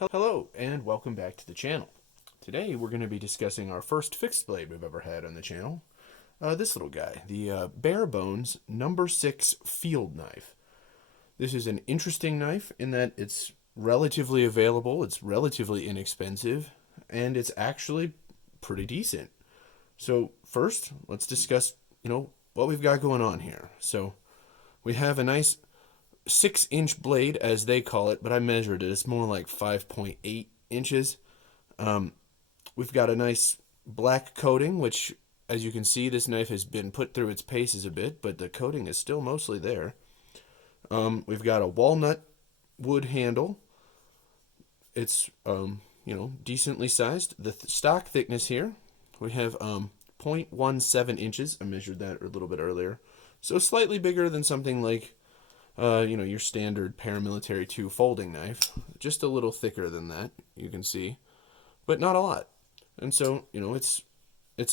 Hello, and welcome back to the channel. Today we're going to be discussing our first fixed blade we've ever had on the channel. This little guy, the Barebones #6 Field Knife. This is an interesting knife in that it's relatively available, it's relatively inexpensive, and it's actually pretty decent. So first, let's discuss, what we've got going on here. So we have a nice 6-inch blade, as they call it, but I measured it. It's more like 5.8 inches. We've got a nice black coating, which, as you can see, this knife has been put through its paces a bit, but the coating is still mostly there. We've got a walnut wood handle. It's, decently sized. The stock thickness here, we have 0.17 inches. I measured that a little bit earlier. So slightly bigger than something like your standard paramilitary 2 folding knife. Just a little thicker than that, you can see, but not a lot. And so, it's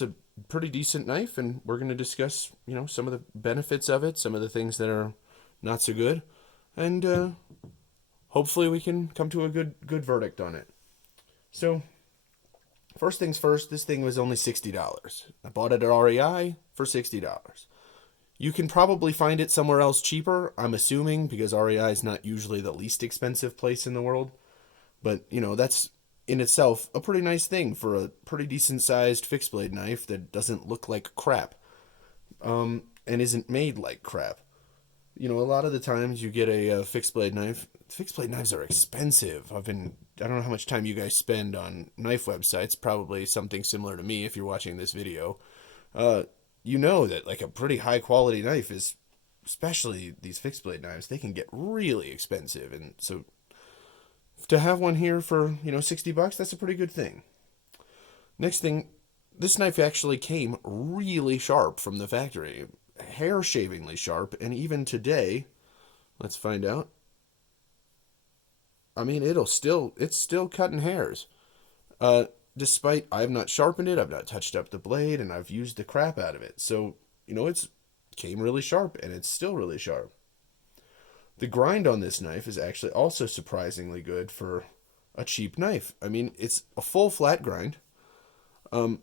a pretty decent knife, and we're going to discuss, some of the benefits of it, some of the things that are not so good, and hopefully we can come to a good verdict on it. So, first things first, this thing was only $60. I bought it at REI for $60. You can probably find it somewhere else cheaper, I'm assuming, because REI is not usually the least expensive place in the world. But, that's in itself a pretty nice thing for a pretty decent sized fixed blade knife that doesn't look like crap, and isn't made like crap. A lot of the times you get a fixed blade knife. Fixed blade knives are expensive. I don't know how much time you guys spend on knife websites, probably something similar to me if you're watching this video. You know that like a pretty high quality knife is, especially these fixed blade knives, they can get really expensive. And so to have one here for, $60, that's a pretty good thing. Next thing, this knife actually came really sharp from the factory, hair shavingly sharp, and even today, let's find out. I mean, it's still cutting hairs. Despite I've not sharpened it, I've not touched up the blade, and I've used the crap out of it. So, it's came really sharp, and it's still really sharp. The grind on this knife is actually also surprisingly good for a cheap knife. I mean, it's a full flat grind, and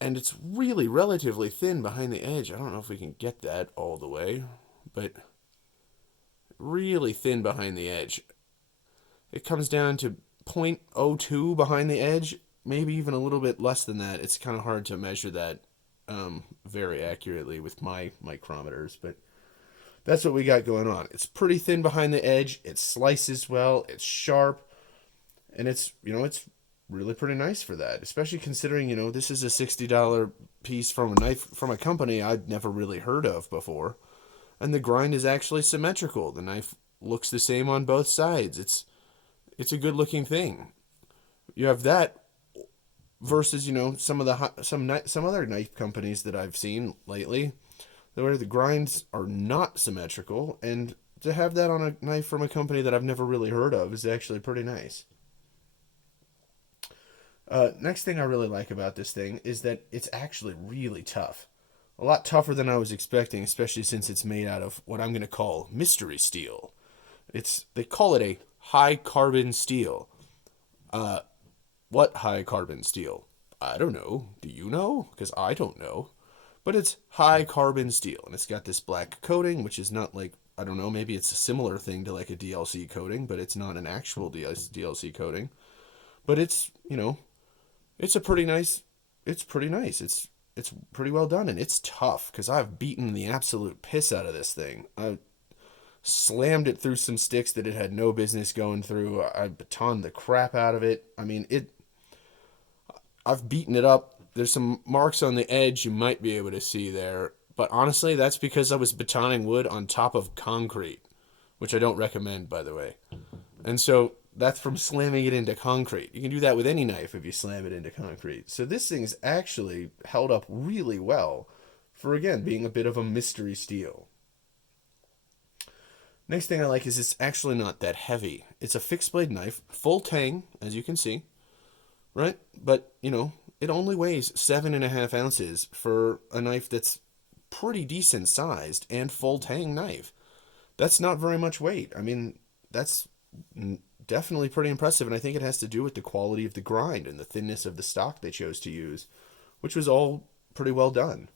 it's really relatively thin behind the edge. I don't know if we can get that all the way, but really thin behind the edge. It comes down to 0.02 behind the edge, maybe even a little bit less than that. It's kind of hard to measure that very accurately with my micrometers, but that's what we got going on. It's pretty thin behind the edge. It slices well. It's sharp, and it's really pretty nice for that. Especially considering this is a $60 piece from a company I'd never really heard of before, and the grind is actually symmetrical. The knife looks the same on both sides. It's a good looking thing. You have that versus some of the some other knife companies that I've seen lately, where the grinds are not symmetrical, and to have that on a knife from a company that I've never really heard of is actually pretty nice. Next thing I really like about this thing is that it's actually really tough. A lot tougher than I was expecting, especially since it's made out of what I'm going to call mystery steel. They call it a high carbon steel. What high carbon steel? I don't know. Do you know? Because I don't know. But it's high carbon steel, and it's got this black coating, which is not like, I don't know, maybe it's a similar thing to like a DLC coating, but it's not an actual DLC coating. But it's a pretty nice, it's pretty nice. It's pretty well done, and it's tough because I've beaten the absolute piss out of this thing. I slammed it through some sticks that it had no business going through. I batoned the crap out of it. I mean, I've beaten it up. There's some marks on the edge you might be able to see there, but honestly, that's because I was batoning wood on top of concrete, which I don't recommend, by the way. And so that's from slamming it into concrete. You can do that with any knife if you slam it into concrete. So this thing's actually held up really well for, again, being a bit of a mystery steel. Next thing I like is it's actually not that heavy. It's a fixed blade knife, full tang, as you can see, right? But, it only weighs 7.5 ounces for a knife that's pretty decent sized and full tang knife. That's not very much weight. I mean, that's definitely pretty impressive, and I think it has to do with the quality of the grind and the thinness of the stock they chose to use, which was all pretty well done.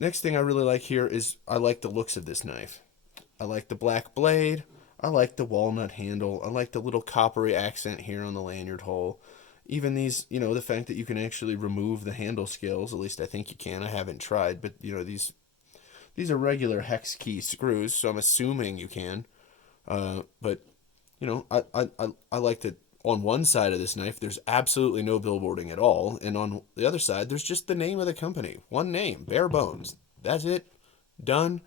Next thing I really like here is I like the looks of this knife. I like the black blade. I like the walnut handle. I like the little coppery accent here on the lanyard hole. Even these, the fact that you can actually remove the handle scales, at least I think you can. I haven't tried, but these are regular hex key screws, so I'm assuming you can. But I like that on one side of this knife, there's absolutely no billboarding at all, and on the other side, there's just the name of the company. One name, Barebones. That's it. Done.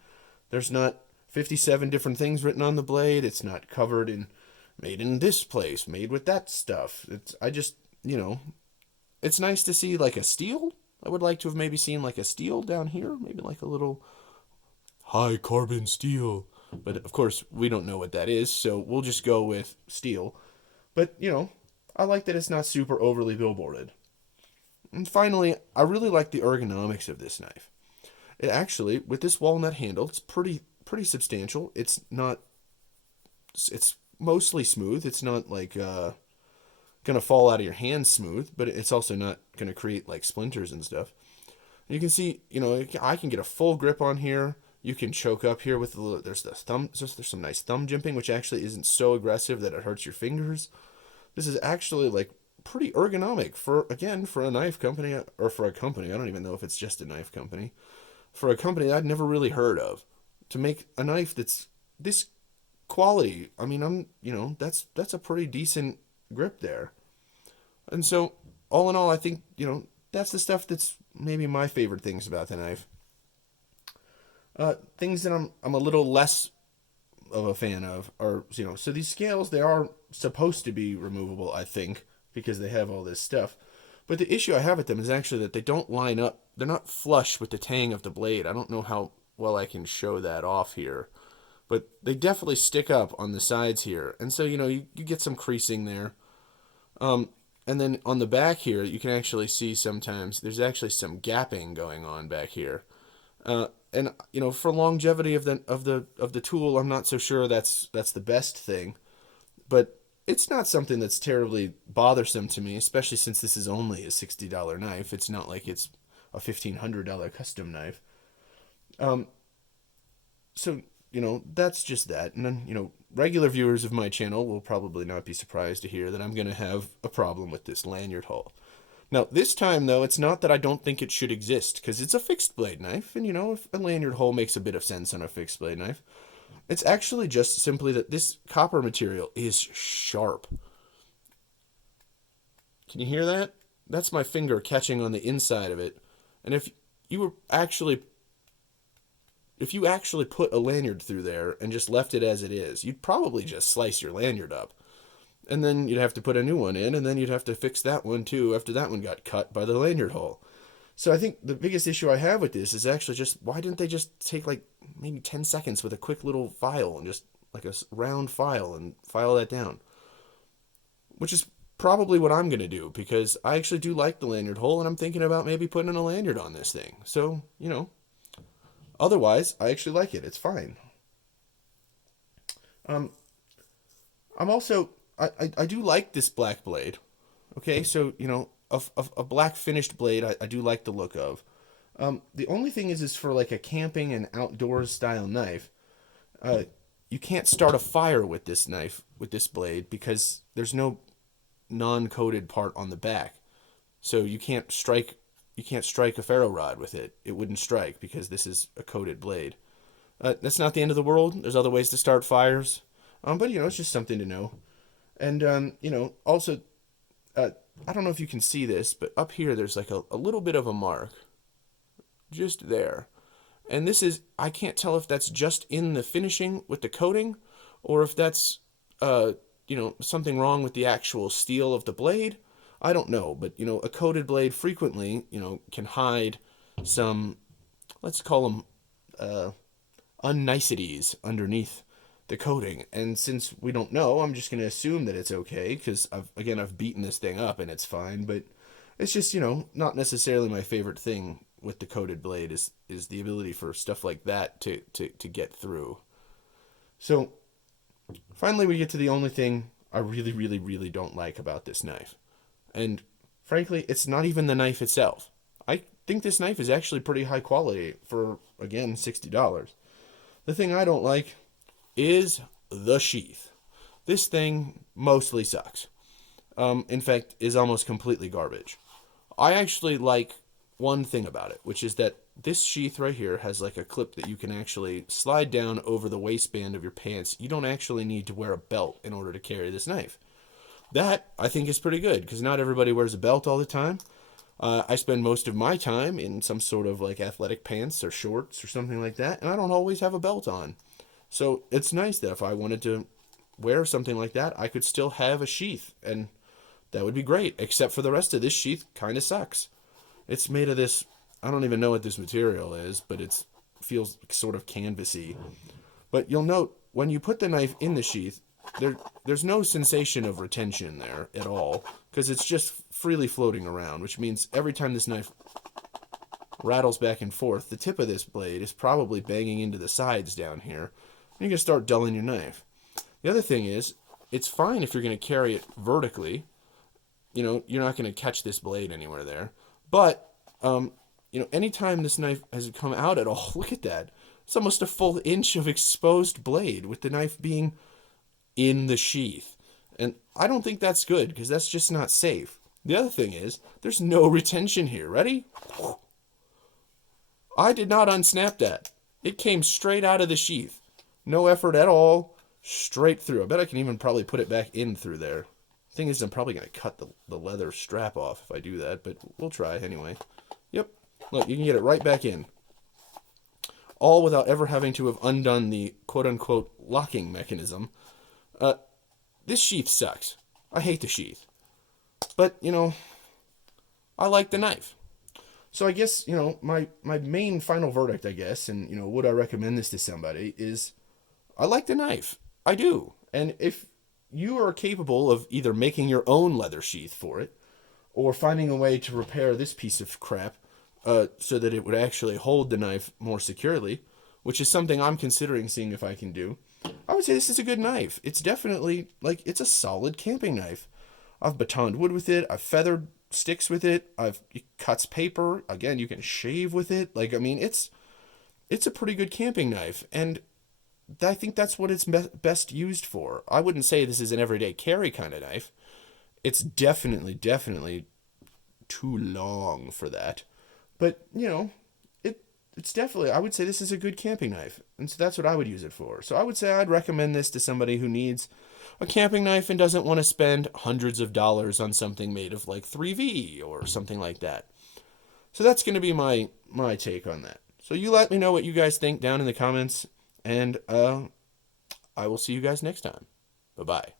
There's not 57 different things written on the blade. It's not covered in made in this place, made with that stuff. It's nice to see like a steel. I would like to have maybe seen like a steel down here, maybe like a little high carbon steel. But of course, we don't know what that is, so we'll just go with steel. But, I like that it's not super overly billboarded. And finally, I really like the ergonomics of this knife. It actually, with this walnut handle, it's pretty substantial. It's mostly smooth. It's not like gonna fall out of your hand smooth, but it's also not gonna create like splinters and stuff. You can see, I can get a full grip on here. You can choke up here with there's the thumb. There's some nice thumb jimping, which actually isn't so aggressive that it hurts your fingers. This is actually like pretty ergonomic for a knife company, or for a company. I don't even know if it's just a knife company. For a company that I'd never really heard of, to make a knife that's this quality. I mean, that's a pretty decent grip there. And so, all in all, I think, that's the stuff that's maybe my favorite things about the knife. Things that I'm a little less of a fan of are, so these scales, they are supposed to be removable, I think, because they have all this stuff. But the issue I have with them is actually that they don't line up. They're not flush with the tang of the blade. I don't know how well I can show that off here, but they definitely stick up on the sides here. And so, you get some creasing there. And then on the back here, you can actually see sometimes there's actually some gapping going on back here. And for longevity of the tool, I'm not so sure that's the best thing, but it's not something that's terribly bothersome to me, especially since this is only a $60 knife. It's not like it's a $1,500 custom knife. So that's just that. And then regular viewers of my channel will probably not be surprised to hear that I'm going to have a problem with this lanyard hole. Now, this time, though, it's not that I don't think it should exist, because it's a fixed blade knife, and if a lanyard hole makes a bit of sense on a fixed blade knife, it's actually just simply that this copper material is sharp. Can you hear that? That's my finger catching on the inside of it. And if you actually put a lanyard through there and just left it as it is, you'd probably just slice your lanyard up. And then you'd have to put a new one in, and then you'd have to fix that one too after that one got cut by the lanyard hole. So I think the biggest issue I have with this is actually just, why didn't they just take like maybe 10 seconds with a quick little file and just like a round file and file that down? Which is probably what I'm going to do, because I actually do like the lanyard hole, and I'm thinking about maybe putting a lanyard on this thing. So, otherwise, I actually like it. It's fine. I'm also... I do like this black blade. Okay, so, a black finished blade I do like the look of. The only thing is for like a camping and outdoors style knife, you can't start a fire with this knife, with this blade, because there's no non-coated part on the back. So you can't strike a ferro rod with it. It wouldn't strike because this is a coated blade. That's not the end of the world. There's other ways to start fires. But it's just something to know. And, also, I don't know if you can see this, but up here there's like a little bit of a mark. Just there. And this is, I can't tell if that's just in the finishing with the coating, or if that's, something wrong with the actual steel of the blade. I don't know, but, a coated blade frequently, can hide some, let's call them, unniceties underneath the coating. And since we don't know, I'm just going to assume that it's okay, because I've beaten this thing up and it's fine. But it's just, not necessarily my favorite thing with the coated blade is the ability for stuff like that to get through. So finally we get to the only thing I really, really, really don't like about this knife. And frankly, it's not even the knife itself. I think this knife is actually pretty high quality for, again, $60. The thing I don't like is the sheath. This thing mostly sucks. In fact, is almost completely garbage. I actually like one thing about it, which is that this sheath right here has like a clip that you can actually slide down over the waistband of your pants. You don't actually need to wear a belt in order to carry this knife. That, I think, is pretty good, because not everybody wears a belt all the time. I spend most of my time in some sort of like athletic pants or shorts or something like that, and I don't always have a belt on. So it's nice that if I wanted to wear something like that, I could still have a sheath, and that would be great, except for the rest of this sheath kind of sucks. It's made of this, I don't even know what this material is, but it feels sort of canvasy. But you'll note, when you put the knife in the sheath, there's no sensation of retention there at all, because it's just freely floating around, which means every time this knife rattles back and forth, the tip of this blade is probably banging into the sides down here, and you're going to start dulling your knife. The other thing is, it's fine if you're going to carry it vertically. You know, you're not going to catch this blade anywhere there. But, anytime this knife has come out at all, look at that. It's almost a full inch of exposed blade with the knife being in the sheath. And I don't think that's good, because that's just not safe. The other thing is, there's no retention here. Ready? I did not unsnap that. It came straight out of the sheath. No effort at all. Straight through. I bet I can even probably put it back in through there. Thing is, I'm probably going to cut the leather strap off if I do that, but we'll try anyway. Yep. Look, you can get it right back in. All without ever having to have undone the quote-unquote locking mechanism. This sheath sucks. I hate the sheath. But, I like the knife. So I guess, my main final verdict, I guess, and, would I recommend this to somebody, is I like the knife. I do. And if you are capable of either making your own leather sheath for it, or finding a way to repair this piece of crap so that it would actually hold the knife more securely, which is something I'm considering seeing if I can do, I would say this is a good knife. It's definitely, it's a solid camping knife. I've batoned wood with it. I've feathered sticks with it. It cuts paper. Again, you can shave with it. It's a pretty good camping knife. And I think that's what it's best used for. I wouldn't say this is an everyday carry kind of knife. It's definitely too long for that. But, it's definitely, I would say this is a good camping knife. And so that's what I would use it for. So I would say I'd recommend this to somebody who needs a camping knife and doesn't want to spend hundreds of dollars on something made of 3V or something like that. So that's going to be my take on that. So you let me know what you guys think down in the comments. And I will see you guys next time. Bye-bye.